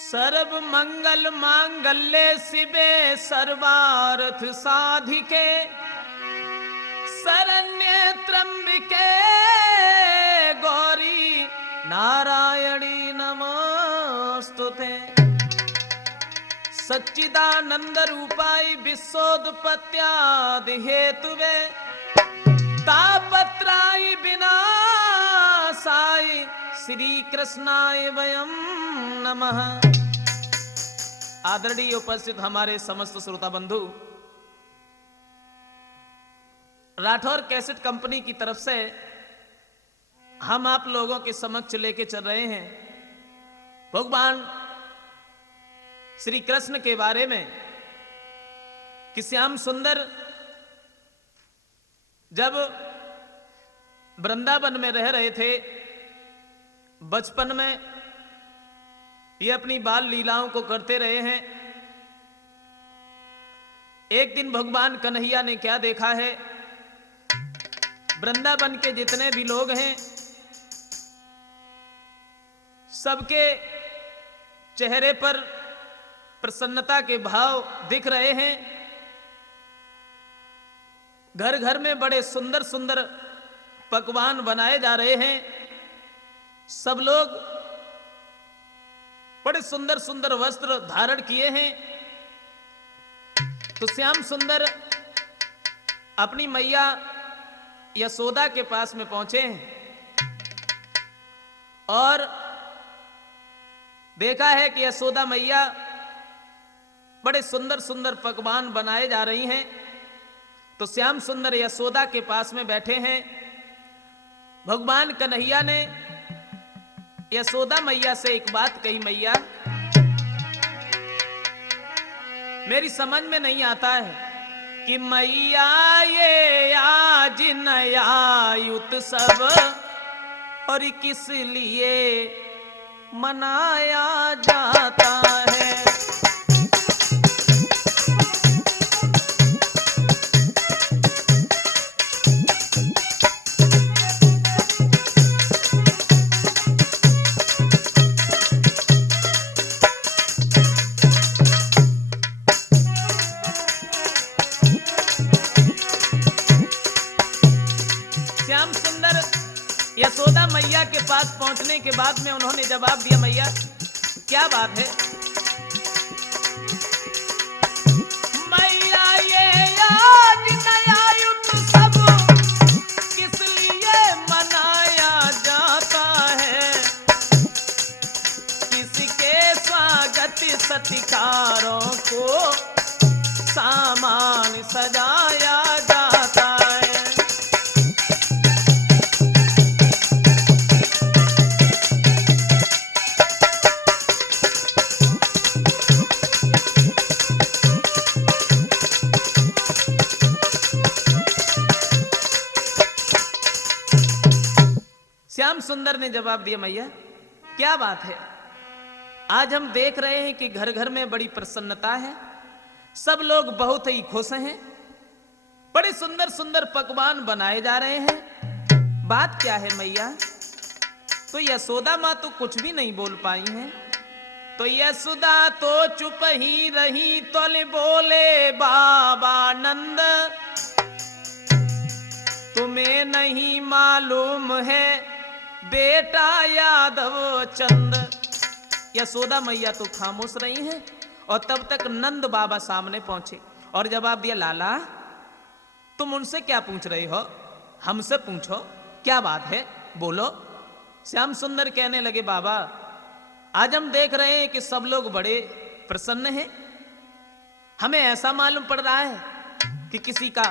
सर्व मंगल मांगल्ये शिवे सर्वार्थ साधिके शरण्ये त्र्यंबिके गौरी नारायणी नमोस्तुते। सच्चिदानंद रूपाय विश्वोत्पत्त्यादि हेतुवे तापत्राय विनाशाय श्री कृष्णाय वयम नमः। आदरणीय उपस्थित हमारे समस्त श्रोता बंधु, राठौर कैसेट कंपनी की तरफ से हम आप लोगों के समक्ष लेके चल रहे हैं भगवान श्री कृष्ण के बारे में कि श्याम सुंदर जब वृंदावन में रह रहे थे, बचपन में ये अपनी बाल लीलाओं को करते रहे हैं। एक दिन भगवान कन्हैया ने क्या देखा है, वृंदावन के जितने भी लोग हैं सबके चेहरे पर प्रसन्नता के भाव दिख रहे हैं। घर घर में बड़े सुंदर सुंदर पकवान बनाए जा रहे हैं। सब लोग बड़े सुंदर सुंदर वस्त्र धारण किए हैं। तो श्याम सुंदर अपनी मैया यशोदा के पास में पहुंचे हैं और देखा है कि यशोदा मैया बड़े सुंदर सुंदर पकवान बनाए जा रही हैं। तो श्याम सुंदर यशोदा के पास में बैठे हैं। भगवान कन्हैया ने यशोदा मैया से एक बात कही, मैया मेरी समझ में नहीं आता है कि मैया ये आज नया उत्सव और किस लिए मनाया जाता है। यशोदा मैया के पास पहुंचने के बाद में उन्होंने जवाब दिया, मैया क्या बात है। मैया ये आज नया उत्सव किस लिए मनाया जाता है, किसके स्वागत सत्कारों को सामान सजाया जाता है। श्याम सुंदर ने जवाब दिया, मैया क्या बात है। आज हम देख रहे हैं कि घर घर में बड़ी प्रसन्नता है, सब लोग बहुत ही खुश हैं, बड़े सुंदर सुंदर पकवान बनाए जा रहे हैं। बात क्या है मैया। तो यशोदा माँ तो कुछ भी नहीं बोल पाई हैं। तो यशोदा तो चुप ही रही, तोले बोले बाबा नंद तुम्हें नहीं मालूम है बेटा यादव चंद। यशोदा मैया तो खामोश रही हैं और तब तक नंद बाबा सामने पहुंचे और जवाब दिया, लाला तुम उनसे क्या पूछ रहे हो, हमसे पूछो क्या बात है, बोलो। श्याम सुंदर कहने लगे, बाबा आज हम देख रहे हैं कि सब लोग बड़े प्रसन्न हैं। हमें ऐसा मालूम पड़ रहा है कि किसी का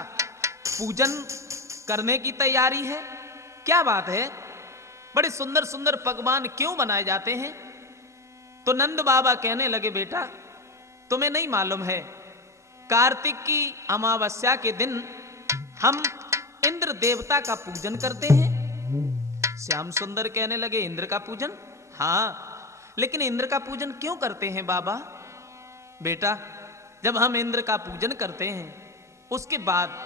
पूजन करने की तैयारी है, क्या बात है, बड़े सुंदर सुंदर पकवान क्यों बनाए जाते हैं? तो नंद बाबा कहने लगे, बेटा तुम्हें नहीं मालूम है, कार्तिक की अमावस्या के दिन हम इंद्र देवता का पूजन करते हैं। श्याम सुंदर कहने लगे, इंद्र का पूजन? हाँ, लेकिन इंद्र का पूजन क्यों करते हैं बाबा? बेटा जब हम इंद्र का पूजन करते हैं, उसके बाद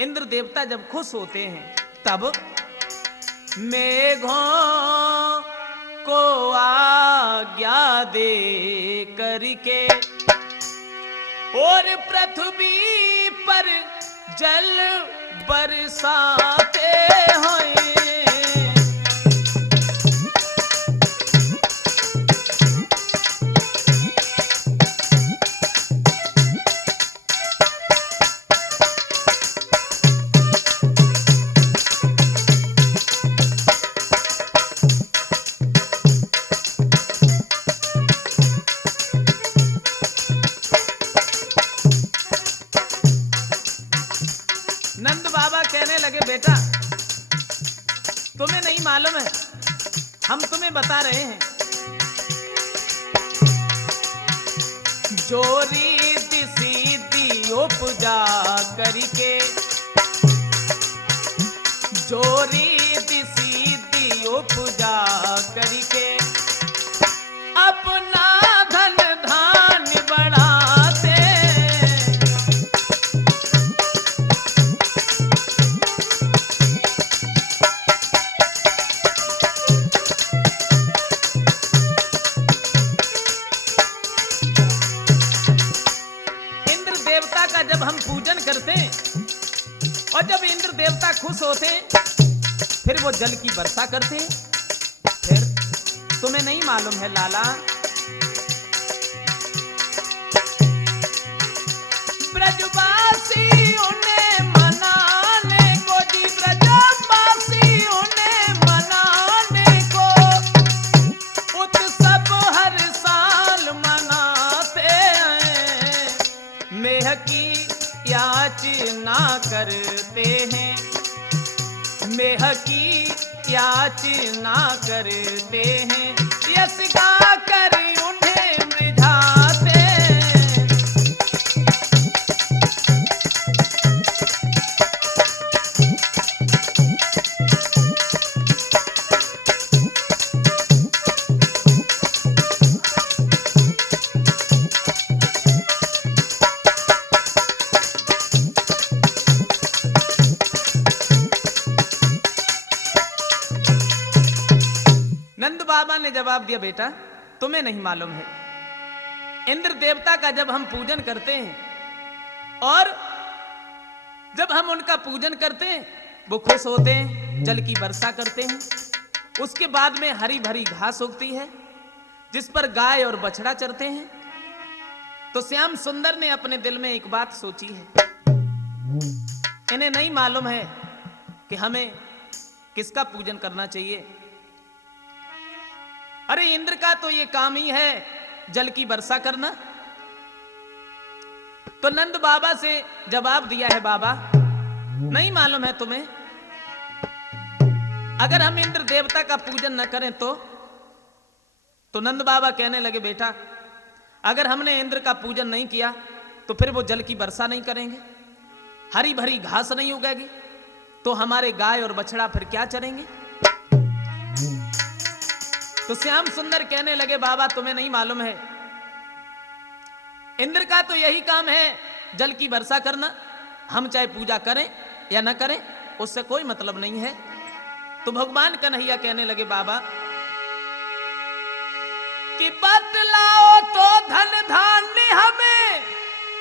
इंद्र देवता जब खुश होते हैं, तब मेघों को आज्ञा दे करके और पृथ्वी पर जल बरसाते हैं। नंद बाबा कहने लगे, बेटा तुम्हें नहीं मालूम है, हम तुम्हें बता रहे हैं। जो रीति सीधी उपजा करके, जो रीति सीधी उपजा करके अपना धन धान्य बढ़ाते। जब हम पूजन करते हैं और जब इंद्र देवता खुश होते हैं, फिर वो जल की वर्षा करते हैं। फिर तुम्हें नहीं मालूम है लाला, ब्रजवासी उन्हें मनाने को, जी ब्रजवासी उन्हें मनाने को उत्सव हर साल मनाते हैं। मेह की याचना करते हैं, मेह की याचना करते हैं, यश गा कर उन्हें मृझाते। नंद बाबा ने जवाब दिया, बेटा तुम्हें नहीं मालूम है, इंद्र देवता का जब हम पूजन करते हैं और जब हम उनका पूजन करते हैं, वो खुश होते हैं, जल की वर्षा करते हैं। उसके बाद में हरी भरी घास उगती है जिस पर गाय और बछड़ा चरते हैं। तो श्याम सुंदर ने अपने दिल में एक बात सोची है, इन्हें नहीं मालूम है कि हमें किसका पूजन करना चाहिए। अरे इंद्र का तो ये काम ही है जल की वर्षा करना। तो नंद बाबा से जवाब दिया है, बाबा नहीं मालूम है तुम्हें, अगर हम इंद्र देवता का पूजन न करें तो नंद बाबा कहने लगे, बेटा अगर हमने इंद्र का पूजन नहीं किया तो फिर वो जल की वर्षा नहीं करेंगे, हरी भरी घास नहीं उगेगी, तो हमारे गाय और बछड़ा फिर क्या चरेंगे। तो श्याम सुंदर कहने लगे, बाबा तुम्हें नहीं मालूम है, इंद्र का तो यही काम है जल की वर्षा करना। हम चाहे पूजा करें या न करें उससे कोई मतलब नहीं है। तो भगवान कन्हैया कहने लगे, बाबा कि बतलाओ तो धन धान्य हमें,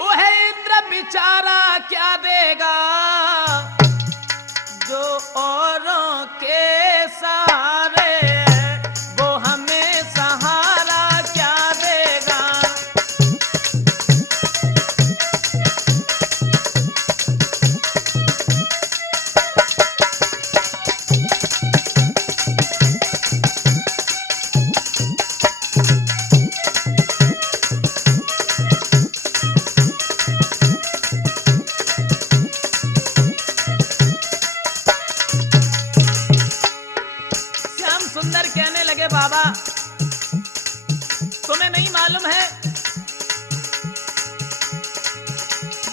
वह इंद्र बेचारा क्या देगा, जो औरों के सहारे वो हमें सहारा क्या देगा। बाबा तुम्हें नहीं मालूम है,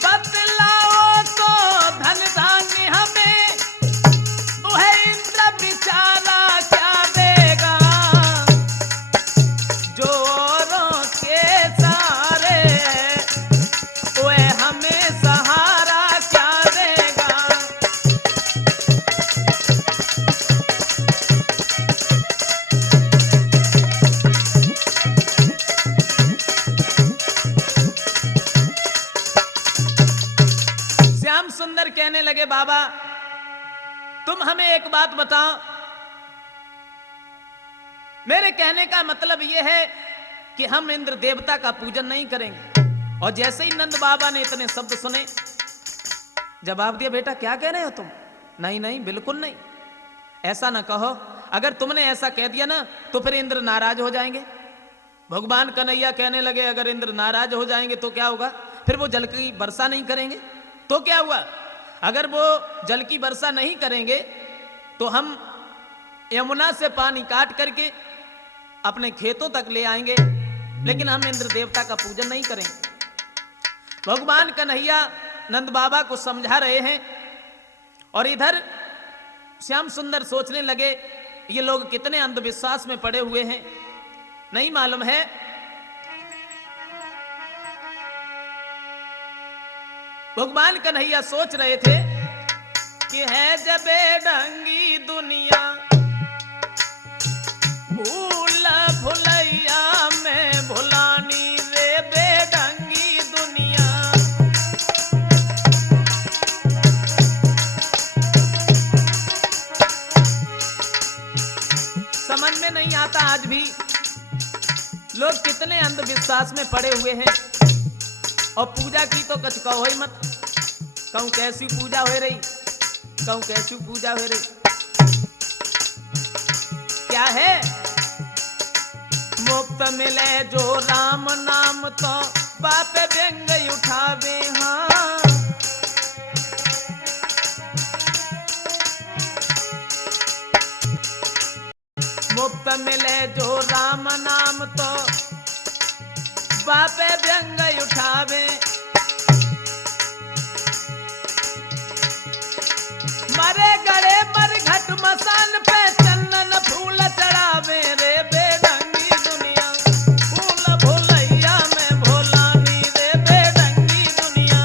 बतलाओ तो धन धान्य हमें, वह इंद्र बेचारा क्या देगा, जोरों के सारे वह हमें सहारा क्या देगा। श्याम सुंदर कहने लगे बाबा तुम हमें एक बात बताओ, मेरे कहने का मतलब यह है कि हम इंद्र देवता का पूजन नहीं करेंगे। और जैसे ही नंद बाबा ने इतने शब्द सुने, जवाब दिया बेटा क्या कह रहे हो तुम, नहीं नहीं बिल्कुल नहीं, ऐसा ना कहो, अगर तुमने ऐसा कह दिया ना तो फिर इंद्र नाराज हो जाएंगे। भगवान कन्हैया कहने लगे अगर इंद्र नाराज हो जाएंगे तो क्या होगा, फिर वो जल की वर्षा नहीं करेंगे तो क्या हुआ, अगर वो जल की वर्षा नहीं करेंगे तो हम यमुना से पानी काट करके अपने खेतों तक ले आएंगे, लेकिन हम इंद्र देवता का पूजन नहीं करेंगे। भगवान कन्हैया नंद बाबा को समझा रहे हैं और इधर श्याम सुंदर सोचने लगे ये लोग कितने अंधविश्वास में पड़े हुए हैं, नहीं मालूम है भगवान कन्हैया सोच रहे थे कि है जबे ढंगी दुनिया, भूल भुलैया में भुलानी रे बेढंगी दुनिया। समझ में नहीं आता आज भी लोग कितने अंधविश्वास में पड़े हुए हैं। और पूजा की तो कुछ कहो ही मत, कहूं कैसी पूजा हो रही, कहूं कैसी पूजा हो रही, क्या है मुफ्त मिले जो राम नाम तो बाप व्यंग उठावे। हाँ मुफ्त मिले जो राम नाम तो बाप व्यंग उठावे, मरे गड़े मर घट मसान पे चंदन फूल चढ़ावे रे बेढंगी दुनिया, फूल भोलैया में भोलानी रे बेढंगी दुनिया।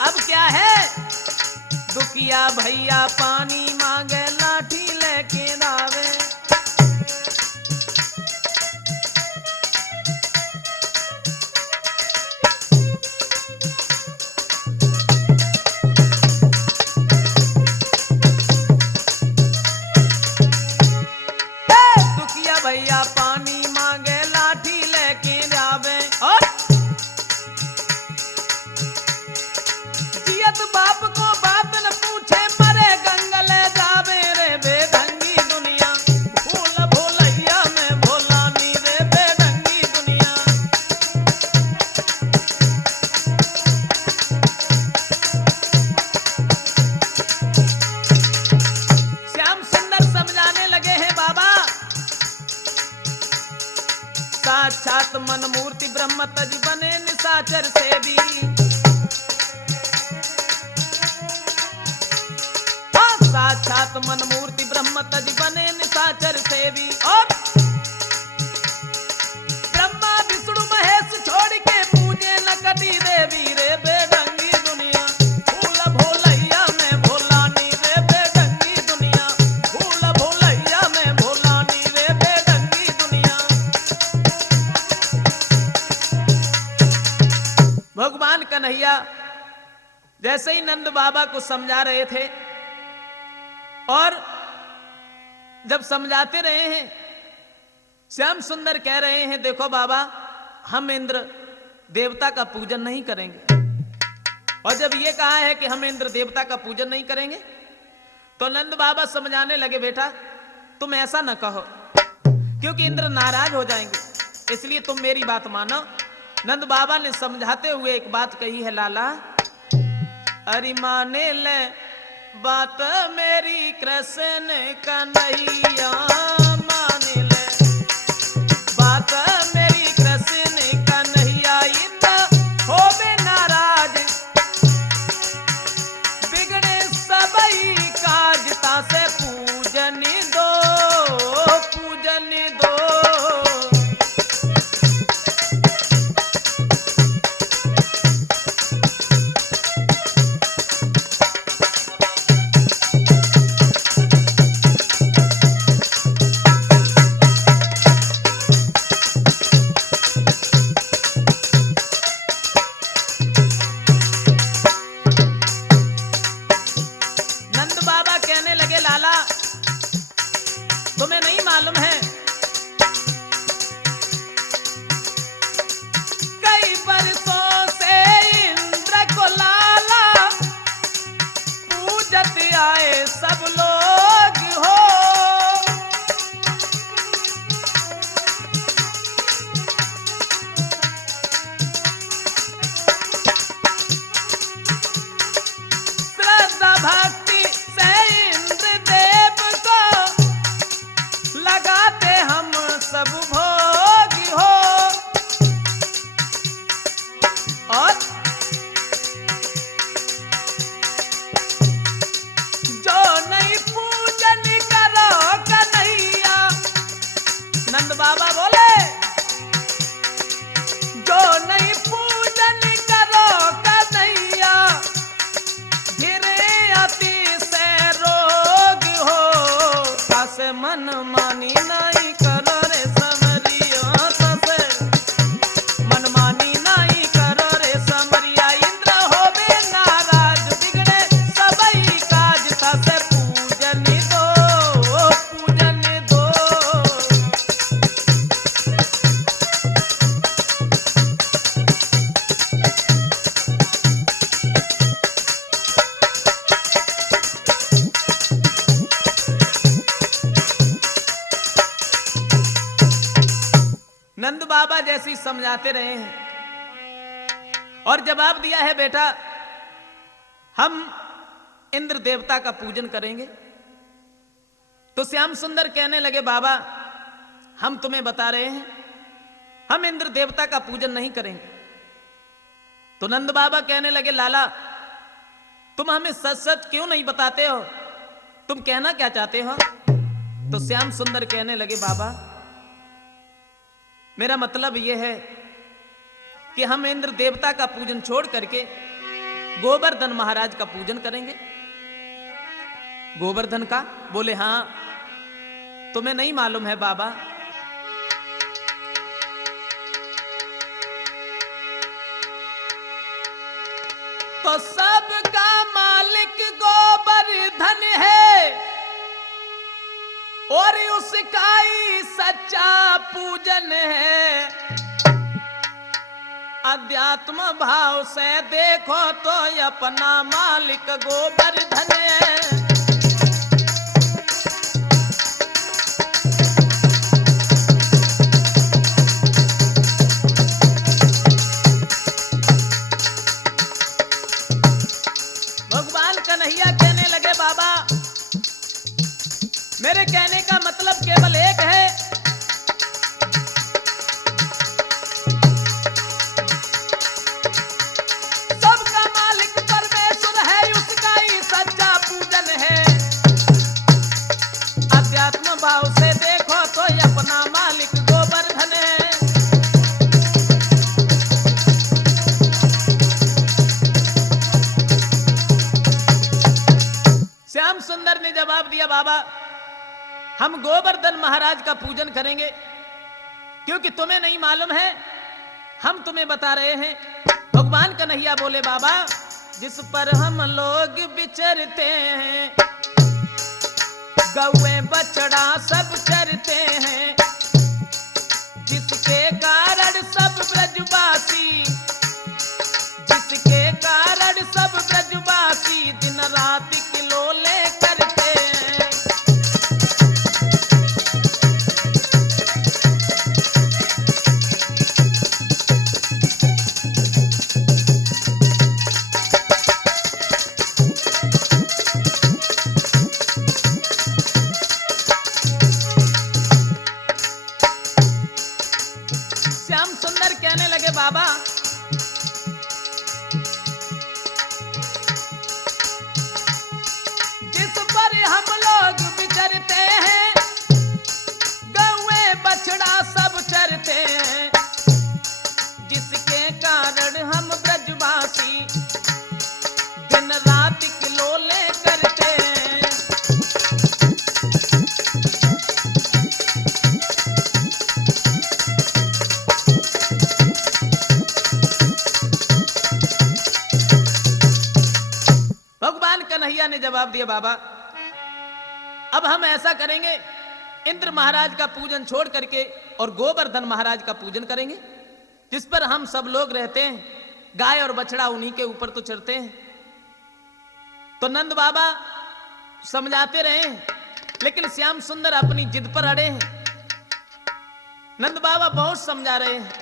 अब क्या है दुखिया भैया पानी मांगे लाठी लेके आवे, दुखिया भैया पानी मांगे लाठी लेके आवे, और जियत बाप को बात न पूछे मरे गंगले जावे रे बेढंगी दुनिया, फूल भोलैया में भोलानी रे बेढंगी दुनिया। श्याम सुंदर समझाने लगे हैं बाबा साक्षात मन मूर्ति ब्रह्म तज बने निशाचर से भी, साक्षात मन मूर्ति ब्रह्म तज बने निशाचर से भी, और ब्रह्मा विष्णु महेश छोड़ के पूजे न कटी देवी रे बेढंगी दुनिया, फूल भोलैया में भोलानी रे बेढंगी दुनिया, फूल भोलैया में भोलानी रे बेढंगी दुनिया। भगवान कन्हैया जैसे ही नंद बाबा को समझा रहे थे और जब समझाते रहे हैं, श्याम सुंदर कह रहे हैं देखो बाबा हम इंद्र देवता का पूजन नहीं करेंगे। और जब ये कहा है कि हम इंद्र देवता का पूजन नहीं करेंगे तो नंद बाबा समझाने लगे बेटा तुम ऐसा न कहो क्योंकि इंद्र नाराज हो जाएंगे, इसलिए तुम मेरी बात मानो नंद बाबा ने समझाते हुए एक बात कही है, लाला अरे माने ले बात मेरी कृष्ण कन्हैया, माने ले बात मेरी कृष्ण कन्हैया, इंद्र होवे नाराज बिगड़े सबई काज, तासे पूजन दो पूजन दो। तुम्हें नहीं मालूम है कई बरसों से इंद्र को लाला पूजत आए सब लोग हो, श्रद्धा भक्ति से इंद्र देव को लगाते हम सब भोग हो, और जो नहीं पूजन करो कन्हैया, नंद बाबा बोले जो नहीं पूजन करो कन्हैया, घिरे अति से रोग हो, तासे मन मानी नहीं करो रे समरिया, तासे मन मानी नहीं करो रे समरिया, इंद्र होवे नाराज बिगड़े सबई काज, तासे पूजन दो पूजन दो। नंद बाबा जैसी समझाते रहे हैं और जवाब दिया है, बेटा हम इंद्र देवता का पूजन करेंगे। तो श्याम सुंदर कहने लगे, बाबा हम तुम्हें बता रहे हैं हम इंद्र देवता का पूजन नहीं करेंगे। तो नंद बाबा कहने लगे, लाला तुम हमें सच सच क्यों नहीं बताते हो, तुम कहना क्या चाहते हो? तो श्याम सुंदर कहने लगे, बाबा मेरा मतलब यह है कि हम इंद्र देवता का पूजन छोड़ करके गोवर्धन महाराज का पूजन करेंगे। गोवर्धन का? बोले हां। तुम्हें नहीं मालूम है बाबा, तो सबका मालिक गोवर्धन है और उसका ही सच्चा पूजन है। अध्यात्म भाव से देखो तो अपना मालिक गोवर्धन है। भगवान कन्हैया कहने लगे, बाबा मेरे कहने का मतलब केवल एक है, सबका मालिक परमेश्वर है, उसका ही सच्चा पूजन है। अध्यात्म भाव से देखो तो अपना मालिक गोवर्धन है। श्याम सुंदर ने जवाब दिया, बाबा हम गोवर्धन महाराज का पूजन करेंगे, क्योंकि तुम्हें नहीं मालूम है, हम तुम्हें बता रहे हैं। भगवान कन्हैया बोले, बाबा जिस पर हम लोग विचरते हैं, गौएं बछड़ा सब चरते हैं, जिसके कारण सब ब्रजवासी, जिसके कारण सब ब्रजवासी दिन रात किलोले करते हैं। बाबा जिस पर हम लोग विचरते हैं, गौए बछड़ा सब चरते हैं, जिसके कारण हम ब्रजवासी दिन रात किलोले करते हैं। भगवान कन्हैया ने जवाब दिया, बाबा अब हम ऐसा करेंगे, इंद्र महाराज का पूजन छोड़ करके और गोवर्धन महाराज का पूजन करेंगे, जिस पर हम सब लोग रहते हैं। गाय और बछड़ा उन्हीं के ऊपर तो चढ़ते हैं। तो नंद बाबा समझाते रहे, लेकिन श्याम सुंदर अपनी जिद पर अड़े हैं। नंद बाबा बहुत समझा रहे हैं,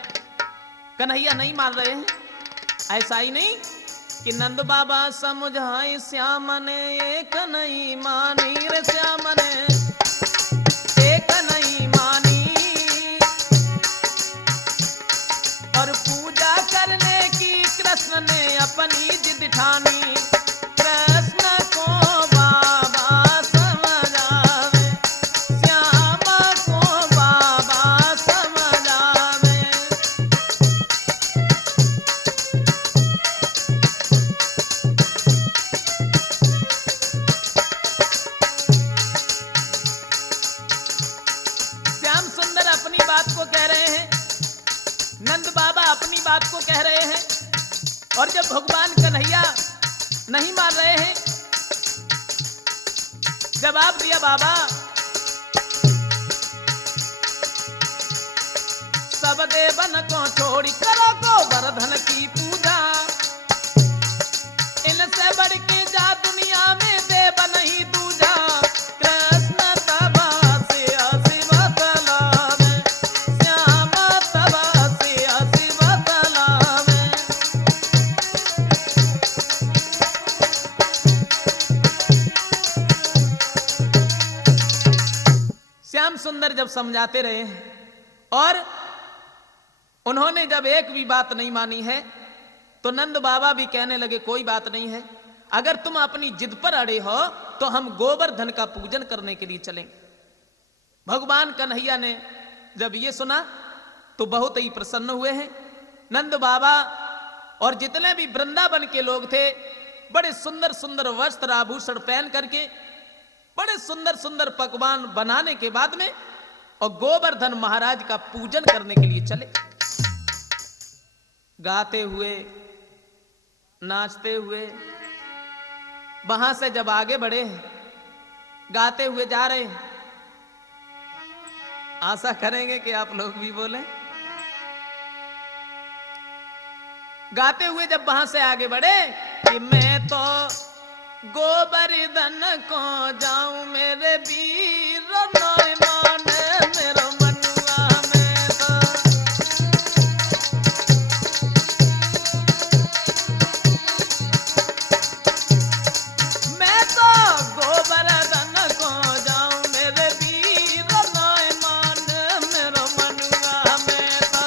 कन्हैया नहीं मान रहे हैं। ऐसा ही नहीं कि नंद बाबा समझाए श्याम ने, एक नहीं मानी रे श्याम ने, एक नहीं मानी। और पूजा करने की कृष्ण ने अपनी जिद ठानी, कृष्ण को बाबा समझावे, श्याम को बाबा समझावे। श्याम सुंदर अपनी बात को कह रहे हैं, नंद बाबा अपनी बात को कह रहे हैं, और जब भगवान कन्हैया नहीं मान रहे हैं, जवाब दिया, बाबा सब देवन को छोड़ी करो गोवर्धन की पूजा, इनसे बढ़ के जा दुनिया में देव नहीं दूजा। कृष्ण तबा से शिव तलावे, श्याम तबा से शिव तलावे। श्याम सुंदर जब समझाते रहे और उन्होंने जब एक भी बात नहीं मानी है, तो नंद बाबा भी कहने लगे, कोई बात नहीं है, अगर तुम अपनी जिद पर अड़े हो तो हम गोवर्धन का पूजन करने के लिए चलेंगे। भगवान कन्हैया ने जब ये सुना तो बहुत ही प्रसन्न हुए हैं। नंद बाबा और जितने भी वृंदावन के लोग थे, बड़े सुंदर सुंदर वस्त्र आभूषण पहन करके, बड़े सुंदर सुंदर पकवान बनाने के बाद में और गोवर्धन महाराज का पूजन करने के लिए चले। गाते हुए नाचते हुए वहां से जब आगे बढ़े, गाते हुए जा रहे हैं, आशा करेंगे कि आप लोग भी बोले। गाते हुए जब वहां से आगे बढ़े कि मैं तो गोवर्धन को जाऊं मेरे वीर नय माने मेरो मनुआ में तो। मैं तो गोवर्धन को जाऊं मेरे वीर नय माने मेरो मनुआ में तो।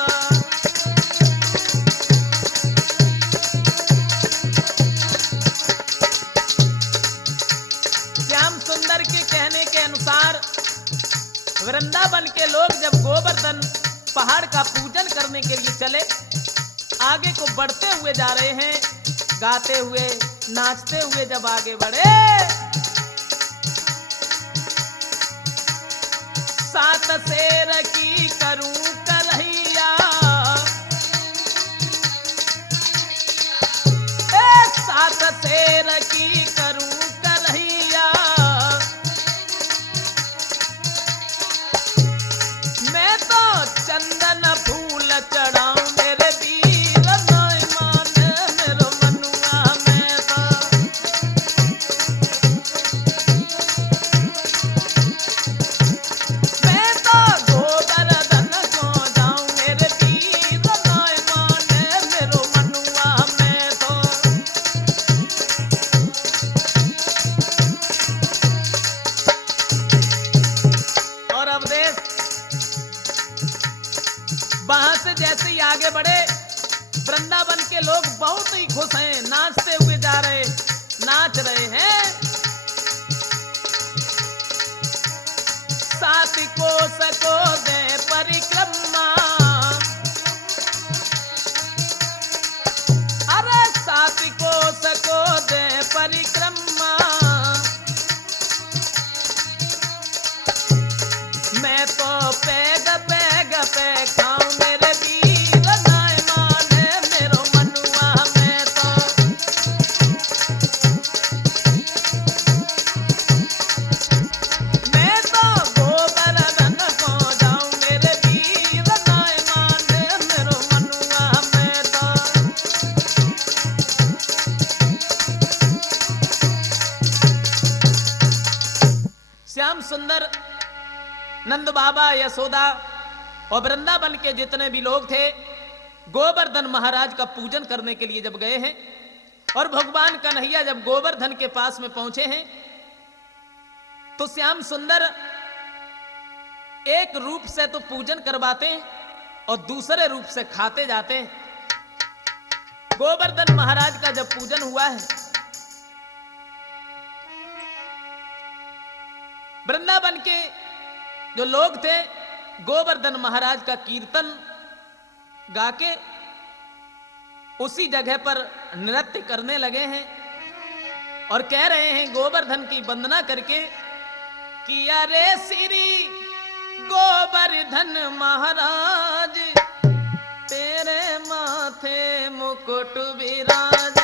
श्याम सुंदर के कहने के अनुसार वृंदावन के लोग जब गोवर्धन पहाड़ का पूजन करने के लिए चले, आगे को बढ़ते हुए जा रहे हैं, गाते हुए नाचते हुए जब आगे बढ़े, सात शेर की करूं करहिया, सात शेर की करूं करहिया, मैं तो चंदन फूल चढ़ाऊं मेरे वीर नय माने मेरो मनुआ में तो। मैं तो गोवर्धन को जाऊं मेरे वीर नय माने मेरो मनुआ में तो। और अब देख, वहां से जैसे ही आगे बढ़े वृंदावन के लोग बहुत ही खुश हैं, नाचते हुए जा रहे, नाच रहे हैं। सात कोस को दे परिक्रमा, अरे सात कोस को दे परिक्रमा, मैं तो पैग पैग पे खाऊं मेरे वीर नाय माने मेरो मनुआ, मैं तो गोवर्धन को जाऊं मेरे वीर नाय माने मेरो मनुआ, मैं तो श्याम सुंदर, नंद बाबा, यशोदा और वृंदावन के जितने भी लोग थे गोवर्धन महाराज का पूजन करने के लिए जब गए हैं और भगवान कन्हैया जब गोवर्धन के पास में पहुंचे हैं तो श्याम सुंदर एक रूप से तो पूजन करवाते हैं और दूसरे रूप से खाते जाते हैं। गोवर्धन महाराज का जब पूजन हुआ है, वृंदावन के जो लोग थे गोवर्धन महाराज का कीर्तन गाके उसी जगह पर नृत्य करने लगे हैं और कह रहे हैं गोवर्धन की वंदना करके कि अरे श्री गोवर्धन महाराज तेरे माथे मुकुट विराज,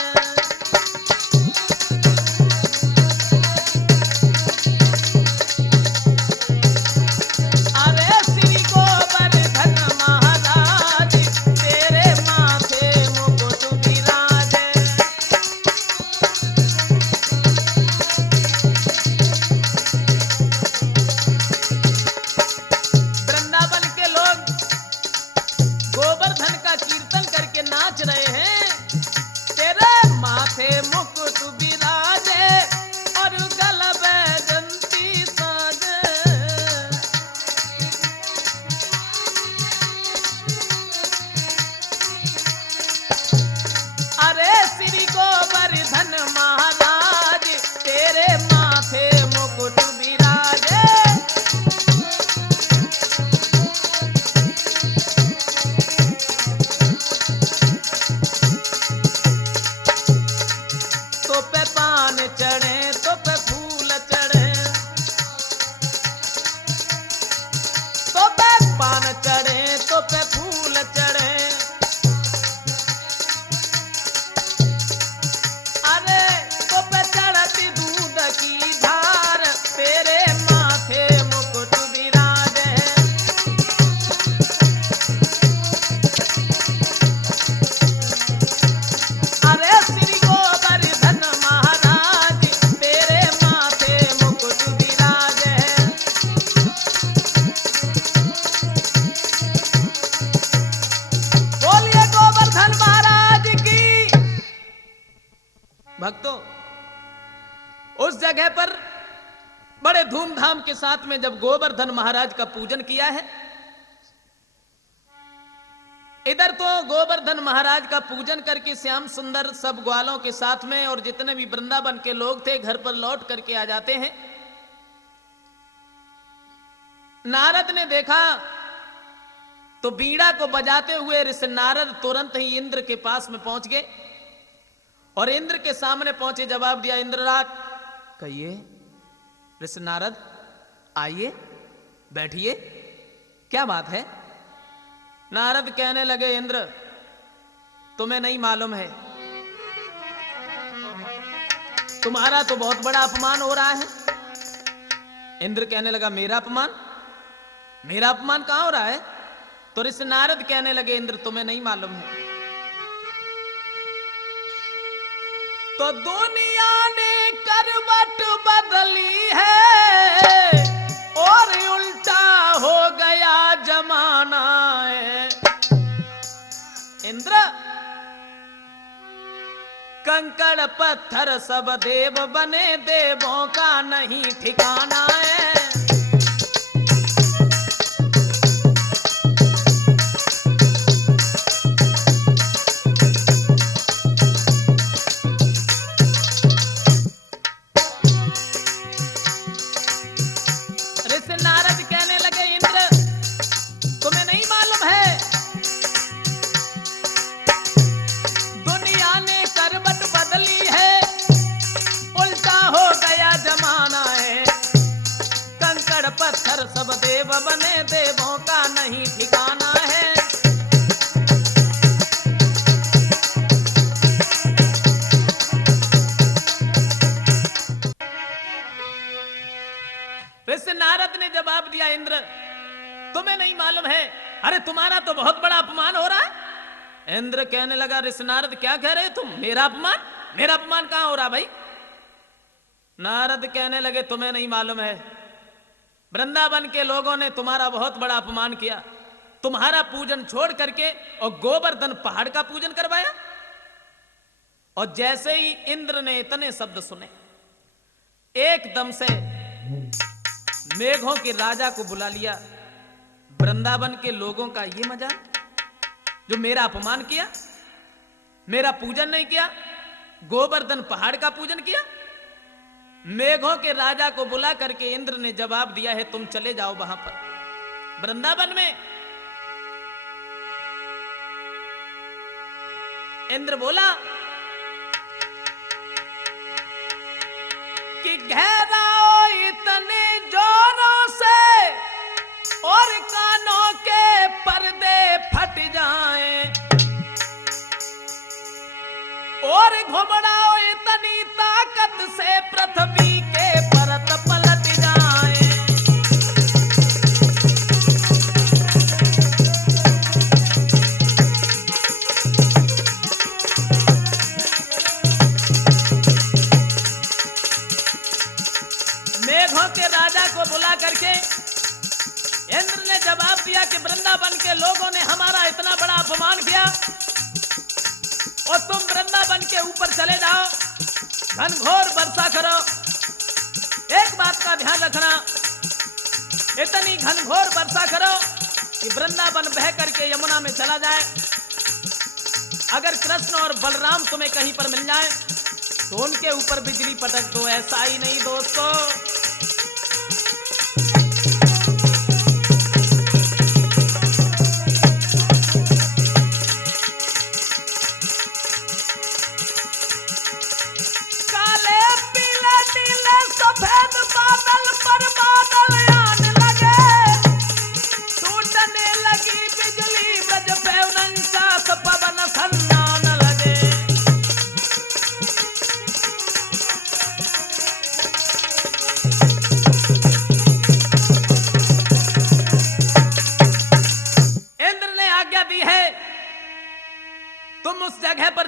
उस जगह पर बड़े धूमधाम के साथ में जब गोवर्धन महाराज का पूजन किया है, इधर तो गोवर्धन महाराज का पूजन करके श्याम सुंदर सब ग्वालों के साथ में और जितने भी वृंदावन के लोग थे घर पर लौट करके आ जाते हैं। नारद ने देखा तो बीड़ा को बजाते हुए ऋषि नारद तुरंत ही इंद्र के पास में पहुंच गए और इंद्र के सामने पहुंचे, जवाब दिया, इंद्रराज कहिए। ऋषि नारद आइए बैठिए, क्या बात है। नारद कहने लगे, इंद्र तुम्हें नहीं मालूम है, तुम्हारा तो बहुत बड़ा अपमान हो रहा है। इंद्र कहने लगा, मेरा अपमान? मेरा अपमान कहां हो रहा है? तो ऋषि नारद कहने लगे, इंद्र तुम्हें नहीं मालूम है, तो दुनिया ने करवट बदली है और उल्टा हो गया जमाना है। इंद्र कंकड़ पत्थर सब देव बने, देवों का नहीं ठिकाना है। मालूम है? अरे तुम्हारा तो बहुत बड़ा अपमान हो रहा है। इंद्र कहने लगा, ऋषि नारद क्या कह रहे तुम? मेरा अपमान? मेरा अपमान कहां हो रहा भाई? नारद कहने लगे, तुम्हें नहीं मालूम है, वृंदावन के लोगों ने तुम्हारा बहुत बड़ा अपमान किया। तुम्हारा पूजन छोड़ करके और गोवर्धन पहाड़ का पूजन करवाया। और जैसे ही इंद्र ने इतने शब्द सुने, एकदम से मेघों के राजा को बुला लिया। वृंदावन के लोगों का ये मजाक, जो मेरा अपमान किया, मेरा पूजन नहीं किया, गोवर्धन पहाड़ का पूजन किया। मेघों के राजा को बुला करके इंद्र ने जवाब दिया है, तुम चले जाओ वहां पर वृंदावन में। इंद्र बोला कि घेराओ इतने जोरों से और कानों के पर्दे फट जाएं, और घुमड़ाओ इतनी ताकत से पृथ्वी के परत पलट जाएं। मेघों के राजा को बुला करके इंद्र ने जवाब दिया कि वृंदावन के लोगों ने हमारा इतना बड़ा अपमान किया और तुम वृंदावन के ऊपर चले जाओ, घनघोर वर्षा करो। एक बात का ध्यान रखना, इतनी घनघोर वर्षा करो कि वृंदावन बह करके यमुना में चला जाए। अगर कृष्ण और बलराम तुम्हें कहीं पर मिल जाए तो उनके ऊपर बिजली पटक दो। ऐसा ही नहीं दोस्तों,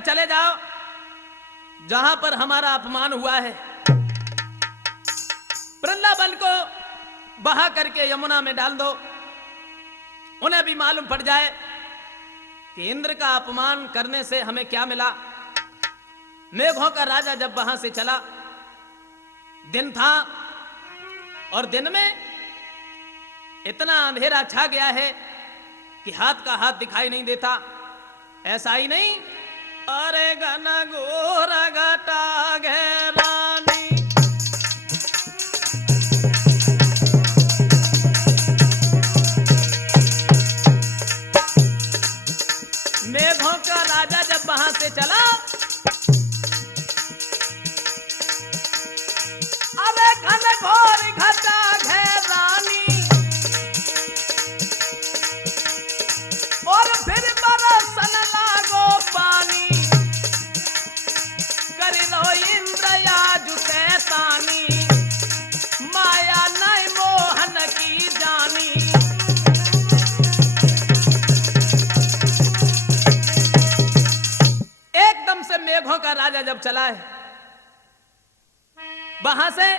चले जाओ जहां पर हमारा अपमान हुआ है। वृंदावन को बहा करके यमुना में डाल दो। उन्हें भी मालूम पड़ जाए कि इंद्र का अपमान करने से हमें क्या मिला। मेघों का राजा जब वहां से चला, दिन था और दिन में इतना अंधेरा छा गया है कि हाथ का हाथ दिखाई नहीं देता। ऐसा ही नहीं, अरे घन घोर घटा घेरानी, मेघों का राजा जब वहां से चला, अरे घन घोर घटा घेरानी, और फिर बरसन लागो पानी, कर लो इंद्र याजु शैतानी, माया नहीं मोहन की जानी। एकदम से मेघों का राजा जब चला है, वहां से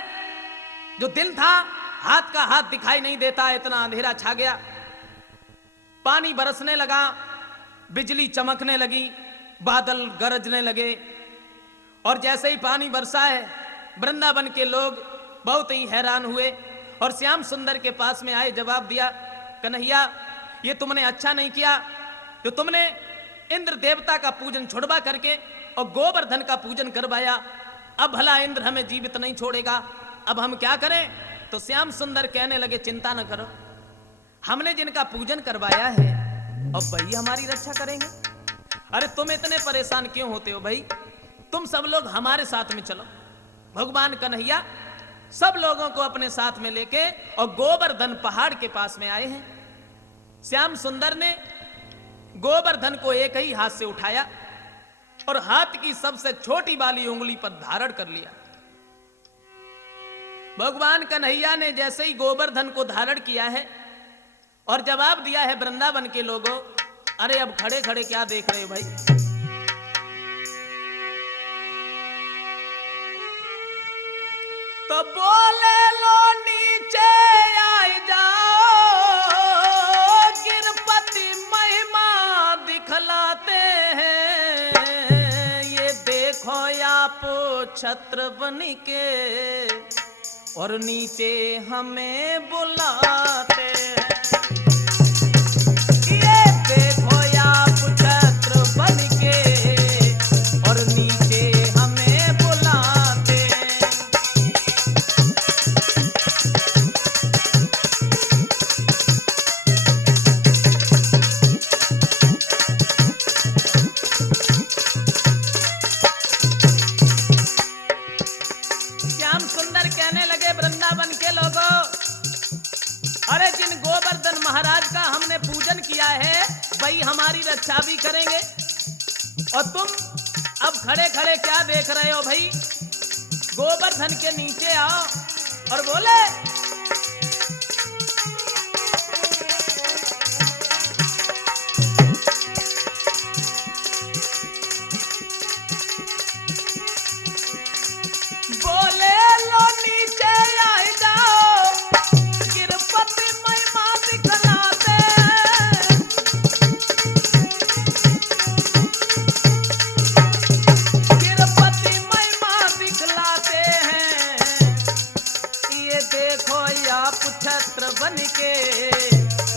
जो दिन था हाथ का हाथ दिखाई नहीं देता, इतना अंधेरा छा गया। पानी बरसने लगा, बिजली चमकने लगी, बादल गरजने लगे। और जैसे ही पानी बरसा है, वृंदावन के लोग बहुत ही हैरान हुए और श्याम सुंदर के पास में आए। जवाब दिया, कन्हैया ये तुमने अच्छा नहीं किया, जो तुमने इंद्र देवता का पूजन छुड़वा करके और गोवर्धन का पूजन करवाया। अब भला इंद्र हमें जीवित नहीं छोड़ेगा, अब हम क्या करें? तो श्याम सुंदर कहने लगे, चिंता न करो, हमने जिनका पूजन करवाया है अब वही हमारी रक्षा करेंगे। अरे तुम इतने परेशान क्यों होते हो भाई? तुम सब लोग हमारे साथ में चलो। भगवान कन्हैया सब लोगों को अपने साथ में लेके और गोवर्धन पहाड़ के पास में आए हैं। श्याम सुंदर ने गोवर्धन को एक ही हाथ से उठाया और हाथ की सबसे छोटी वाली उंगली पर धारण कर लिया। भगवान कन्हैया ने जैसे ही गोवर्धन को धारण किया है, और जवाब दिया है वृंदावन के लोगों, अरे अब खड़े खड़े क्या देख रहे हो भाई? तो बोले लो नीचे आई जाओ, गिरपति महिमा दिखलाते हैं, ये देखो आप छत्र बन के और नीचे हमें बुलाते हैं। ये देखो आप छत्र बन के और नीचे हमें बुलाते हैं। श्याम सुंदर कहने लगे वृंदावन के लोगों, अरे जिन गोवर्धन महाराज का हमने पूजन किया है वही हमारी रक्षा भी करेंगे, और तुम अब खड़े खड़े क्या देख रहे हो भाई? गोवर्धन के नीचे आओ और बोले बोले लो नीचे आई जाओ, गिरपति महिमा दिखलाते हैं, गिरपति महिमा दिखलाते हैं, ये देखो आप छत्र बन के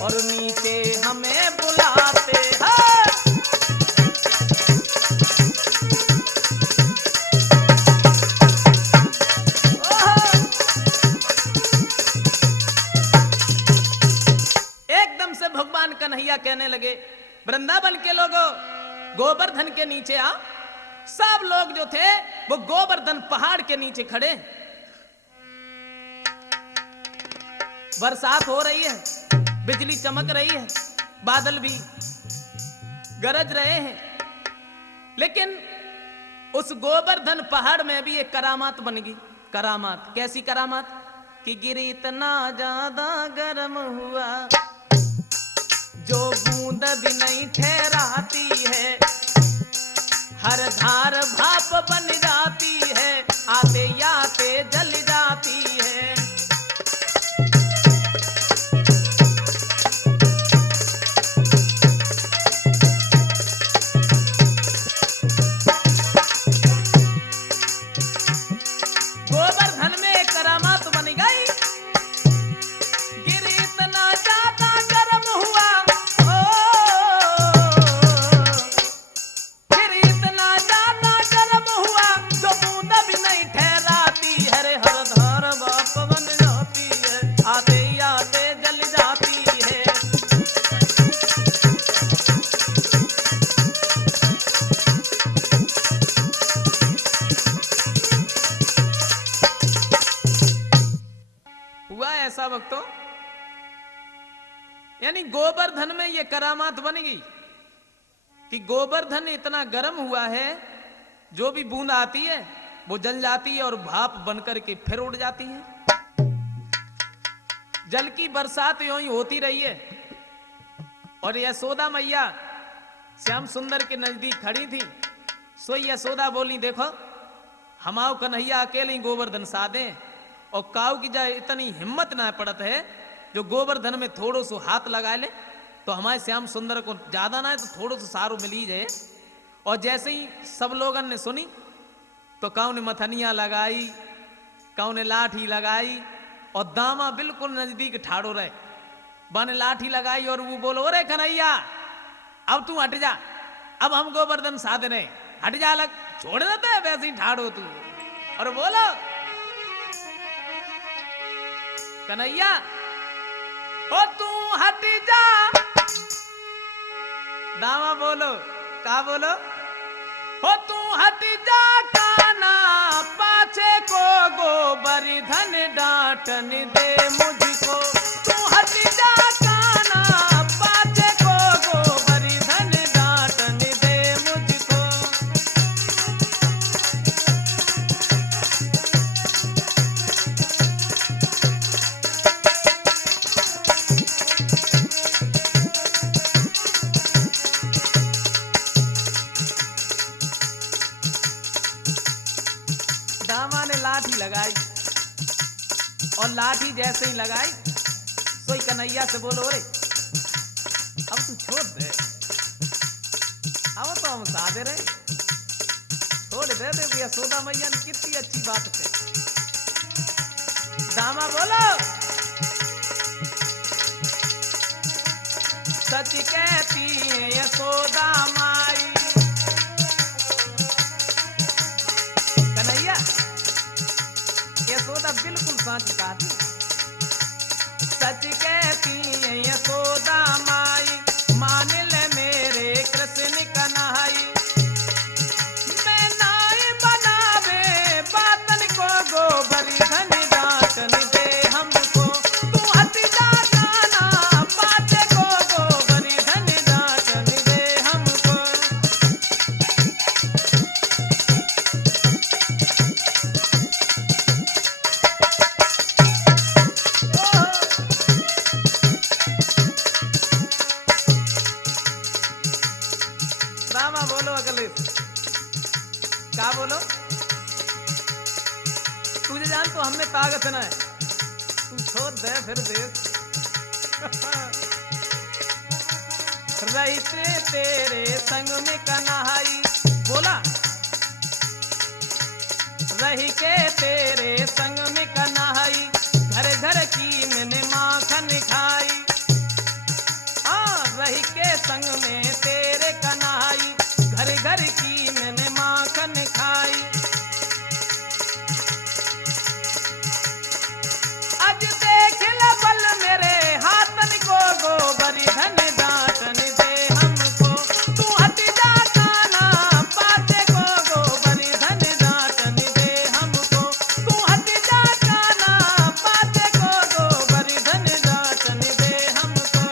और नीचे हमें बुलाते हैं। भगवान कन्हैया कहने लगे वृंदावन के लोगों, गोवर्धन के नीचे आ। सब लोग जो थे वो गोवर्धन पहाड़ के नीचे खड़े। बरसात हो रही है, बिजली चमक रही है, बादल भी गरज रहे हैं, लेकिन उस गोवर्धन पहाड़ में भी एक करामात बन गई। करामात कैसी करामात कि गिरी इतना ज्यादा गर्म हुआ, जो बूंद भी नहीं ठहराती है, हर धार भाप बन जाती है, आते आते जल जाती है। गोवर्धन में एक करामात बन गई, गिरी इतना ज्यादा गर्म हुआ, गिरी इतना ज्यादा गर्म हुआ, जो बूंद भी नहीं ठहराती है, हर धार भाप बन जाती है, आते आते जल जाती है। हुआ ऐसा भक्तों, यानी गोवर्धन में ये करामात बन गई कि गोवर्धन इतना गर्म हुआ है, जो भी बूंद आती है वो जल जाती है और भाप बनकर के फिर उड़ जाती है। जल की बरसात यूं ही होती रही है। और यशोदा मैया श्याम सुंदर के नजदीक खड़ी थी। सो यशोदा बोली, देखो हमाओ कन्हैया अकेले ही गोवर्धन साधे, और काऊ की जाए इतनी हिम्मत ना पड़त है जो गोवर्धन में थोड़ो सो हाथ लगा ले, तो हमारे श्याम सुंदर को ज्यादा ना है तो थोड़ो सो सारो मिल ही जाए। और जैसे ही सब लोगन ने सुनी तो काऊ ने मथनिया लगाई, काऊ ने लाठी लगाई, और दामा बिल्कुल नजदीक ठाड़ो रहे, बन लाठी लगाई और वो बोलो, अरे कन्हैया अब तू हट जा, अब हम गोवर्धन साध रहे, हट जा, अलग छोड़ देते है, वैसे ही ठाड़ो तू। और बोलो कन्हैया ओ तू हट जा, दामा बोलो, का बोलो, ओ तू हट जा काना, पाछे को गोवर्धन डांटन दे मुझको, तू हट जा काना, पाछे को गोवर्धन डांटन दे मुझको। लगाई और लाठी जैसे ही लगाई सोई कन्हैया से बोलो रे अब तू छोड़ दे, अब तो हम साधे रहे, छोड़ दे दे यशोदा मैया ने कितनी अच्छी बात कही। दामा बोलो सच कहती है यशोदा माई। कन्हैया यशोदा बिल्कुल सच कहती, सच कहती है यशोदा माई, मान ले मेरे कृष्ण कन्हई। मैं नाई बनावे बातन को गोबरी धन डांटन दे हमको, तू हट जा जाना बाते को गोबरी धन डांटन दे हमको। रामा बोलो अगले क्या बोलो, तुझे जान तो हमें ताकत ना है, तू छोड़ दे फिर देख। रहते तेरे संग में कन्हई बोला, रही के तेरे संग में कन्हई, घर घर की मैंने माखन खाई। हाँ रही के संग में तेरे कन्हई, घर घर की मैंने माखन खाई। आज देख ल बल मेरे हाथन को गोबरी धन डांटन दे हमको, तू हट जा जाना बाते को गोबरी धन डांटन दे हमको, तू हट जा जाना बाते को गोबरी धन डांटन दे हमको।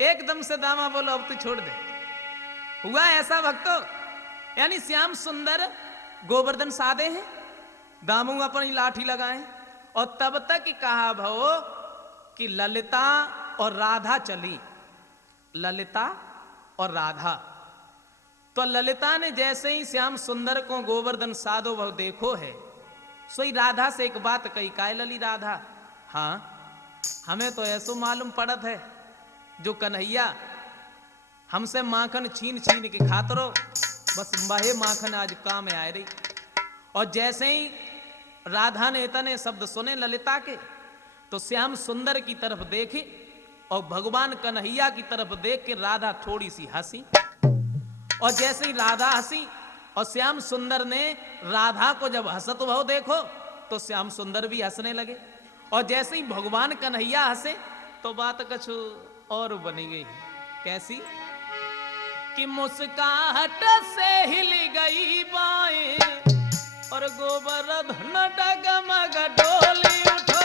एकदम से दामा बोलो अब तू छोड़ दे। हुआ ऐसा भक्तों, यानी श्याम सुंदर गोवर्धन साधे हैं, दामू अपनी लाठी लगाए और तब तक कहा भव कि ललिता और राधा चली, ललिता और राधा। तो ललिता ने जैसे ही श्याम सुंदर को गोवर्धन साधो वह देखो है, सोई राधा से एक बात कही, काय लली राधा, हाँ हमें तो ऐसो मालूम पड़त है जो कन्हैया हमसे माखन छीन छीन के खात रहो, बस वही माखन आज काम आए रही। और जैसे ही राधा ने इतने शब्द सुने ललिता के, तो श्याम सुंदर की तरफ देखे और भगवान कन्हैया की तरफ देख के राधा थोड़ी सी हंसी। और जैसे ही राधा हंसी और श्याम सुंदर ने राधा को जब हंसत भाव देखो तो श्याम सुंदर भी हंसने लगे। और जैसे ही भगवान कन्हैया हंसे तो बात कुछ और बनी गई। कैसी कि मुस्काहट से हिल गई बाएं और गोवर्धन डगमग डोली उठो।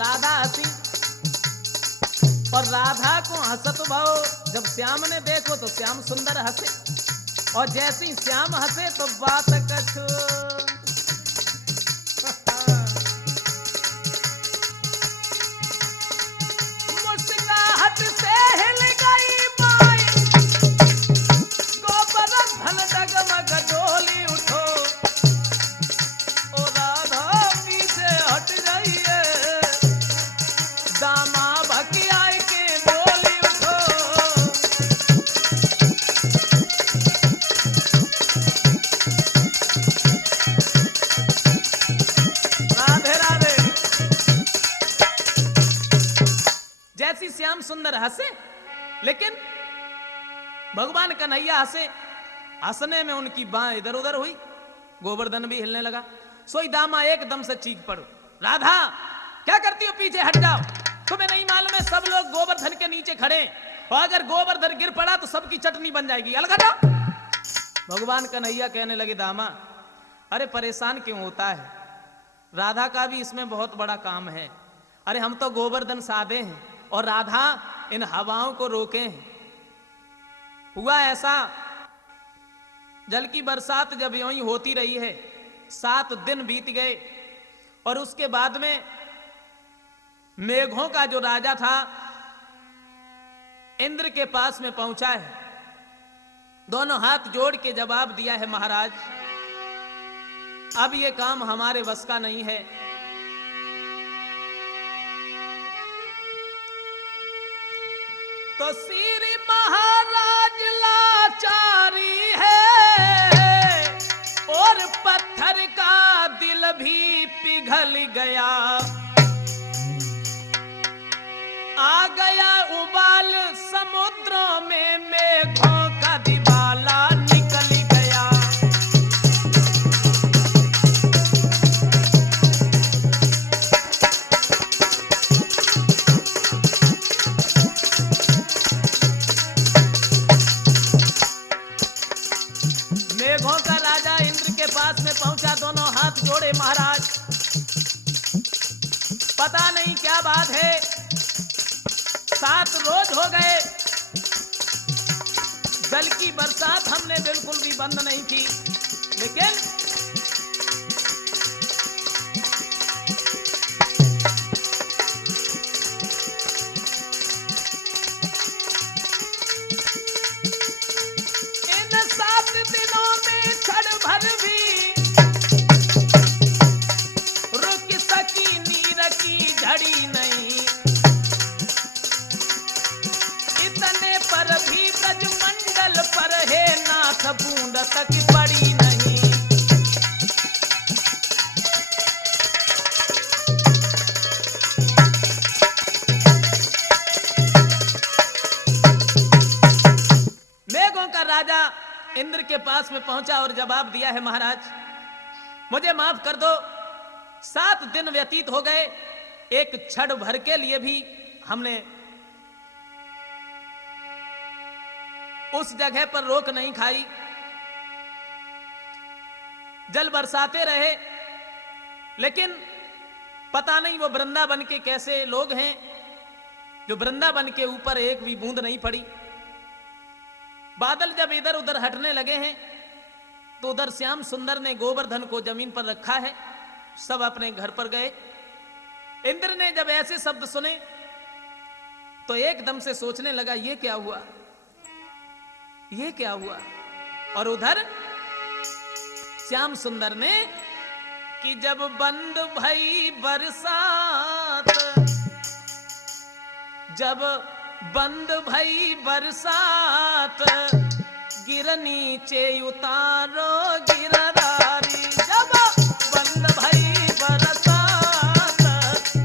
राधा हंसी और राधा को हंसत भाव जब श्याम ने देखो तो श्याम सुंदर हंसे, और जैसे ही श्याम हंसे तो बात कछु मुस्काहट से हिल गई बाएं गोवर्धन डगमग डोली उठो। ओ राधा पीछे हट जाइए दामा भकिया के बोली उठो। राधे राधे। जैसी श्याम सुंदर हंसे, लेकिन भगवान कन्हैया हंसे, हंसने में उनकी बाँ इधर उधर हुई, गोवर्धन भी हिलने लगा। सोई दामा एकदम से चीख पड़ो, राधा क्या करती हो, पीछे हट जाओ, तुम्हें नहीं मालूम है सब लोग गोवर्धन के नीचे खड़े, और अगर गोवर्धन गिर पड़ा तो सबकी चटनी बन जाएगी, अलग हटो। भगवान कन्हैया कहने लगे, दामा अरे परेशान क्यों होता है, राधा का भी इसमें बहुत बड़ा काम है। अरे हम तो गोवर्धन साधे हैं और राधा इन हवाओं को रोके हैं। हुआ ऐसा, जल की बरसात जब यूं ही होती रही है, 7 दिन बीत गए और उसके बाद में मेघों का जो राजा था इंद्र के पास में पहुंचा है। दोनों हाथ जोड़ के जवाब दिया है, महाराज अब ये काम हमारे बस का नहीं है। तो श्री महाराज लाचारी है और पत्थर का दिल भी पिघल गया। आ गया उबाल समुद्रों में, मेघों का दिवाला निकल गया। मेघों का राजा इंद्र के पास में पहुंचा, दोनों हाथ जोड़े, महाराज पता नहीं क्या बात है, 7 रोज हो गए जल की बरसात हमने बिल्कुल भी बंद नहीं की, लेकिन इन 7 दिनों में क्षण भर भी रुक सकी नीर की झड़ी नहीं। इतने पर भी ब्रजमंडल पर है नाथ बूंद तक पड़ी नहीं। मेघों का राजा इंद्र के पास में पहुंचा और जवाब दिया है, महाराज मुझे माफ कर दो, 7 दिन व्यतीत हो गए, एक क्षण भर के लिए भी हमने उस जगह पर रोक नहीं खाई, जल बरसाते रहे, लेकिन पता नहीं वो वृंदावन के कैसे लोग हैं जो वृंदावन के ऊपर एक भी बूंद नहीं पड़ी। बादल जब इधर उधर हटने लगे हैं तो उधर श्याम सुंदर ने गोवर्धन को जमीन पर रखा है, सब अपने घर पर गए। इंद्र ने जब ऐसे शब्द सुने तो एकदम से सोचने लगा, ये क्या हुआ, ये क्या हुआ। और उधर श्याम सुंदर ने कि जब बंद भई बरसात, जब बंद भई बरसात, गिर नीचे उतारो गिरधारी। जब बंद भई बरसात,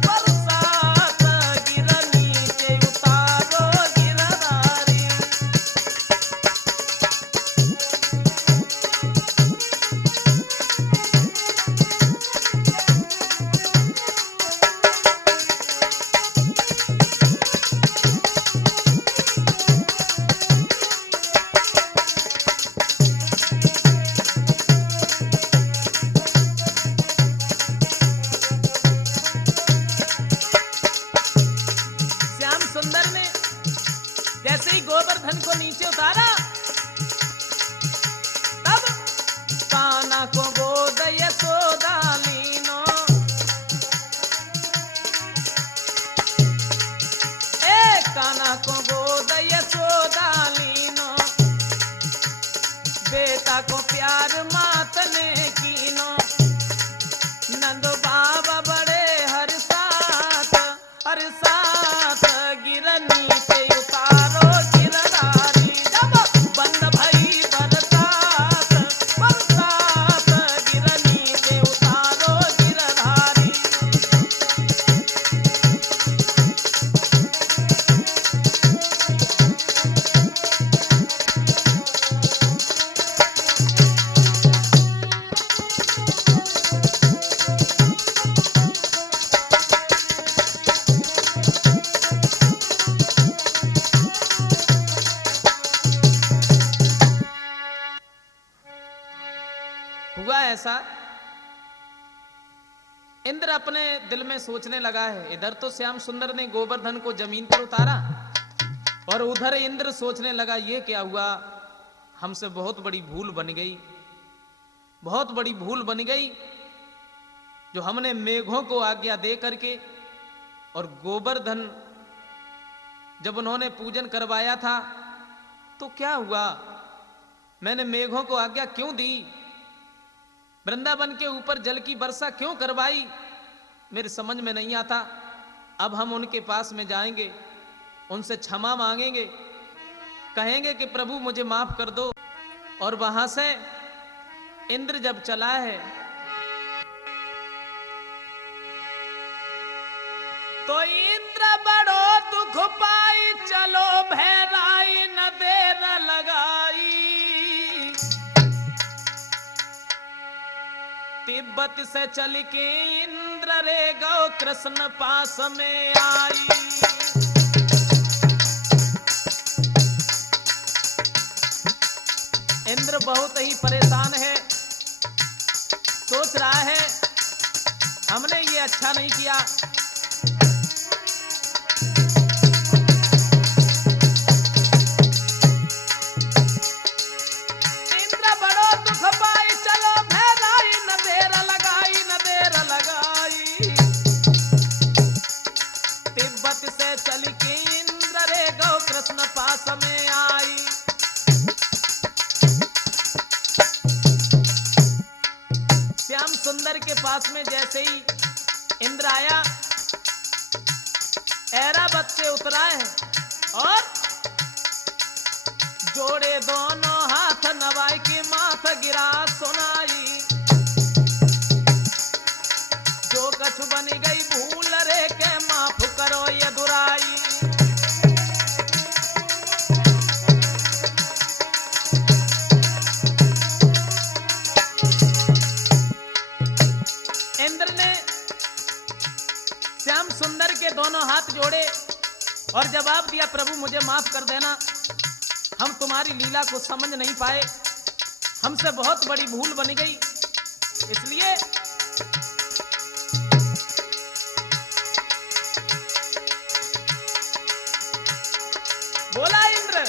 बरसात, गिर नीचे उतारो गिरधारी। गोवर्धन को नीचे उतारा, तब काना को गोद यशोदा लीनो, काना को गोद यशोदा लीनो, बेटा को प्यार मात ने कीनो, नंद बाबा बड़े हर साथ गिर नीचे उतारो गिरधारी। जब बंद भई बरसात, बरसात, गिर नीचे उतारो गिरधारी। हुआ ऐसा अपने दिल में सोचने लगा है, इधर तो श्याम सुंदर ने गोवर्धन को जमीन पर उतारा और उधर इंद्र सोचने लगा ये क्या हुआ, हमसे बहुत बड़ी भूल बन गई, बहुत बड़ी भूल बन गई जो हमने मेघों को आज्ञा दे करके और गोवर्धन जब उन्होंने पूजन करवाया था तो क्या हुआ, मैंने मेघों को आज्ञा क्यों दी, वृंदावन के ऊपर जल की वर्षा क्यों करवाई, मेरे समझ में नहीं आता। अब हम उनके पास में जाएंगे, उनसे क्षमा मांगेंगे, कहेंगे कि प्रभु मुझे माफ कर दो। और वहां से इंद्र जब चला है तो इंद्र बड़ो दुख पाई, चलो भैराई न देर लगाई, तिब्बत से चल के इंद्र रे गौ कृष्ण पास में आई। इंद्र बहुत ही परेशान है, सोच रहा है हमने ये अच्छा नहीं किया, सुंदर के पास में जैसे ही इंद्र आया, ऐरावत से उतरा है और जोड़े दोनों हाथ नवाई के माथ गिरा सुनाई, जो कछु बनी गई भूल रे के माफ करो ये दुराई। श्याम सुंदर के दोनों हाथ जोड़े और जवाब दिया, प्रभु मुझे माफ कर देना, हम तुम्हारी लीला को समझ नहीं पाए, हमसे बहुत बड़ी भूल बन गई, इसलिए बोला इंद्र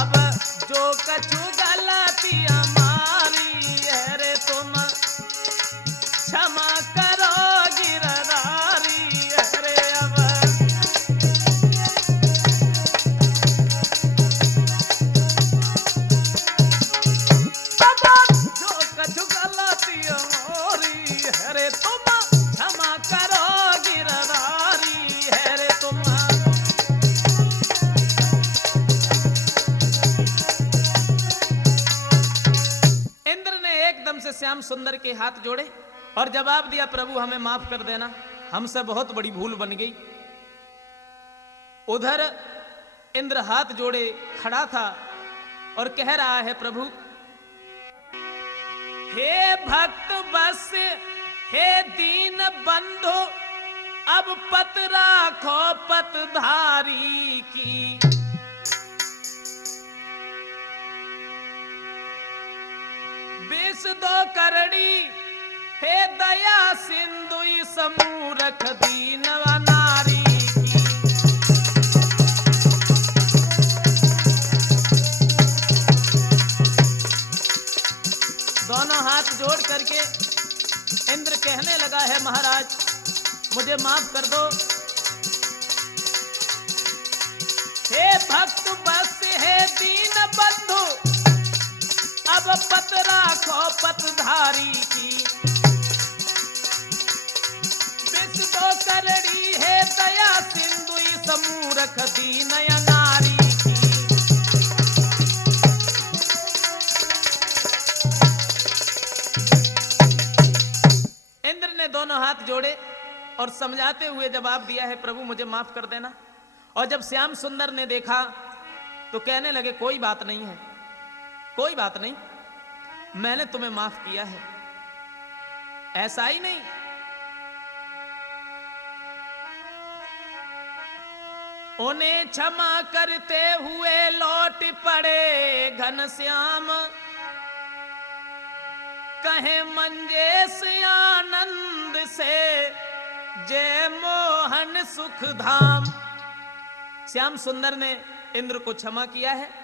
अब जो कछु गलतियां मारी है रे तुम क्षमा करो श्याम सुंदर के हाथ जोड़े और जवाब दिया, प्रभु हमें माफ कर देना, हमसे बहुत बड़ी भूल बन गई। उधर इंद्र हाथ जोड़े खड़ा था और कह रहा है, प्रभु हे भक्त बस हे दीन बंधु अब पत राखो पतधारी की, विष दो करड़ी हे दया सिंधु समूरख दीन नारी की। दोनों हाथ जोड़ करके इंद्र कहने लगा है, महाराज मुझे माफ कर दो, हे भक्त बस हे दीन बंधु अब पत राखो पतधारी की, विष दो करड़ी है दया सिंधु समूरख दीन नारी की। इंद्र ने दोनों हाथ जोड़े और समझाते हुए जवाब दिया है, प्रभु मुझे माफ कर देना। और जब श्याम सुंदर ने देखा तो कहने लगे, कोई बात नहीं है, कोई बात नहीं, मैंने तुम्हें माफ किया है, ऐसा ही नहीं, उन्हें क्षमा करते हुए लौट पड़े घनश्याम, कहे मंजेश आनंद सुख धाम। श्याम सुंदर ने इंद्र को क्षमा किया है